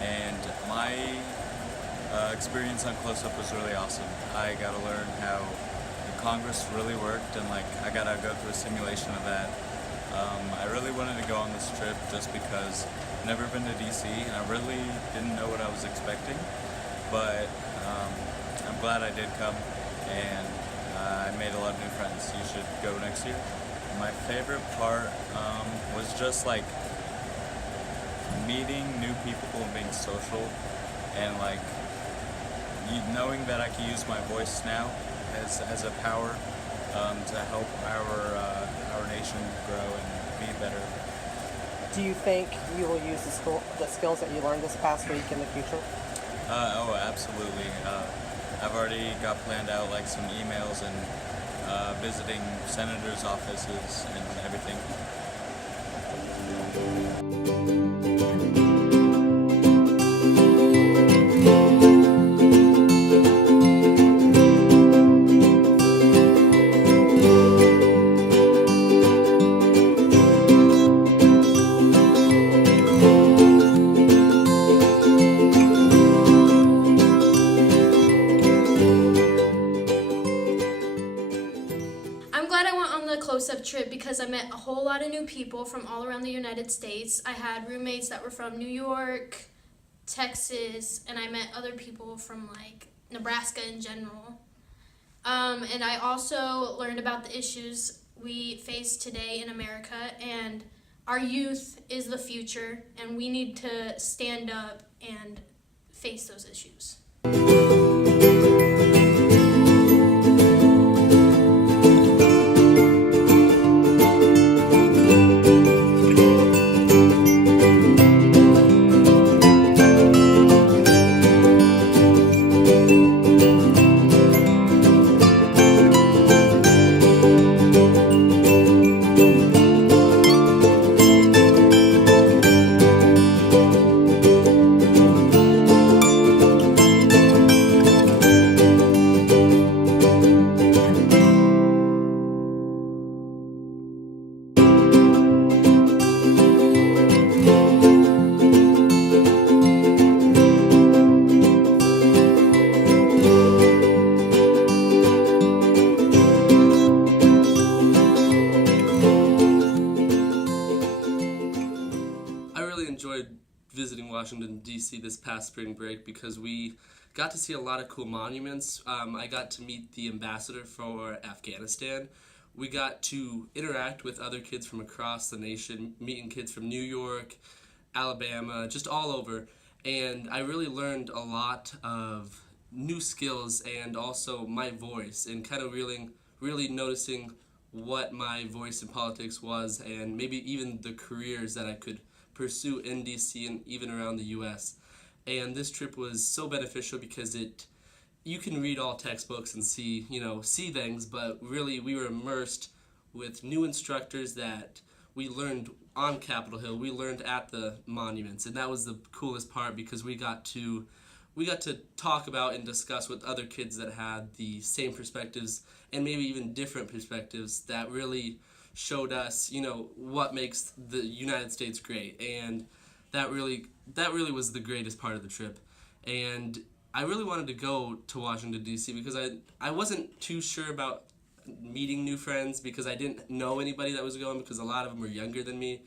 and my experience on Close Up was really awesome. I got to learn how the Congress really worked, and I got to go through a simulation of that. I really wanted to go on this trip just because I've never been to DC, and I really didn't know what I was expecting, but I'm glad I did come, and I made a lot of new friends. You should go next year. My favorite part was just meeting new people and being social, and knowing that I can use my voice now as a power to help our nation grow and be better. Do you think you will use the skills that you learned this past week in the future? Oh, absolutely. I've already got planned out some emails and visiting senators' offices and everything. I'm glad I went on the close-up trip because I met a whole lot of new people from all around the United States. I had roommates that were from New York, Texas, and I met other people from Nebraska in general. And I also learned about the issues we face today in America, and our youth is the future, and we need to stand up and face those issues. Enjoyed visiting Washington, D.C. this past spring break because we got to see a lot of cool monuments. I got to meet the ambassador for Afghanistan. We got to interact with other kids from across the nation, meeting kids from New York, Alabama, just all over. And I really learned a lot of new skills and also my voice, and kind of really noticing what my voice in politics was, and maybe even the careers that I could pursue in DC and even around the US. And this trip was so beneficial because you can read all textbooks and see things, but really we were immersed with new instructors that we learned on Capitol Hill, we learned at the monuments, and that was the coolest part because we got to talk about and discuss with other kids that had the same perspectives and maybe even different perspectives that really showed us, what makes the United States great, and that really was the greatest part of the trip. And I really wanted to go to Washington, D.C. because I wasn't too sure about meeting new friends because I didn't know anybody that was going because a lot of them were younger than me.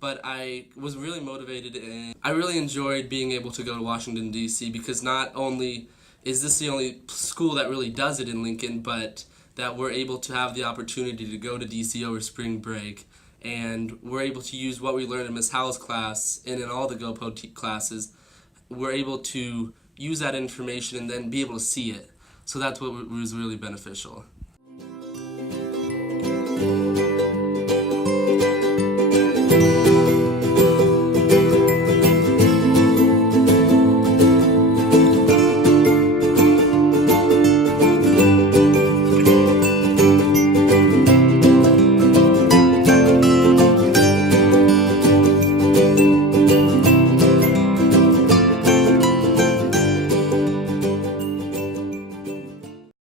But I was really motivated, and I really enjoyed being able to go to Washington, D.C. because not only is this the only school that really does it in Lincoln, but that we're able to have the opportunity to go to DC over spring break, and we're able to use what we learned in Ms. Howell's class and in all the GoPo classes. We're able to use that information and then be able to see it. So that's what was really beneficial.